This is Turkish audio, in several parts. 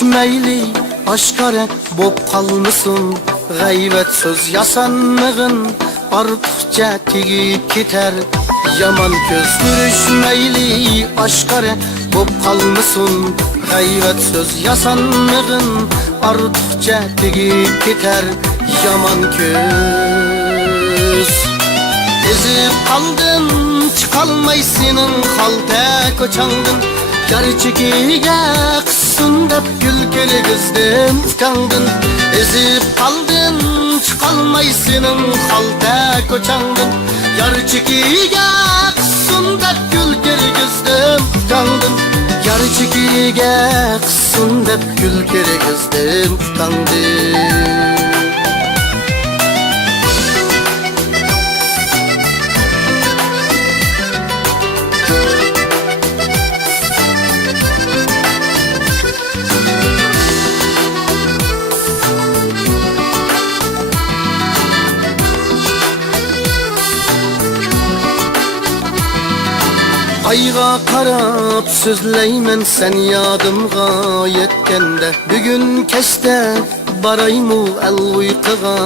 Görüşmeyli aşkare bop kalmışsın. Gayvet söz yasanmığın artıkça tigip gider. Yaman göz görüşmeyli aşkare bop kalmışsın. Gayvet söz yasanmığın artıkça tigip gider. Yaman göz ezip kaldın, çıkalmaysının halde koçandın. Gerçeğiye kızsın dep gülgeli kızdım tıkandın. Ezip kaldın, çıkalmaysının halde koçandın. Gerçeğiye kızsın dep gülgeli kızdım tıkandın. Gerçeğiye kızsın dep gülgeli kızdım tıkandın. Ayga qarab sözleymen sen yadımga yetkende. Bugün keşte baraymu el uykuga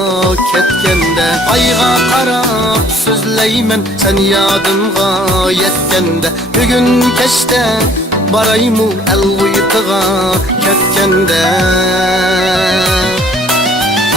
ketkende. Ayga qarab sözleymen sen yadımga yetkende. Bugün keşte baraymu el uykuga ketkende.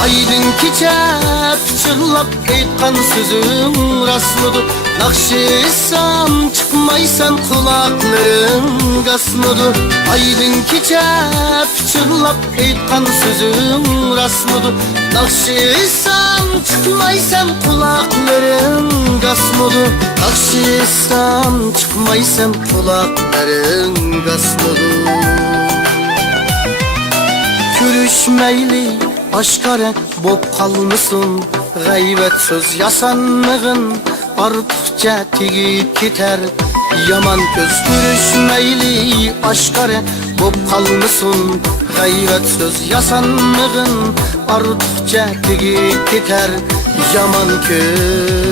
Aydın kichep çırlap eytkan sözüm rasmıdır. Nakşıysam çıkmaysan kulaklarım gasmıdır. Aydın kichep çırlap eytkan sözüm rasmıdır. Nakşıysam çıkmaysan kulaklarım gasmıdır. Nakşıysam çıkmaysan kulaklarım gasmıdır. Görüşmeyli aşkare bop kalmışsın. Gayvet söz yasanmığın artıkça tigip gider. Yaman göz görüşmeyli aşkare bop kalmışsın. Gayvet söz yasanmığın artıkça tigip gider. Yaman göz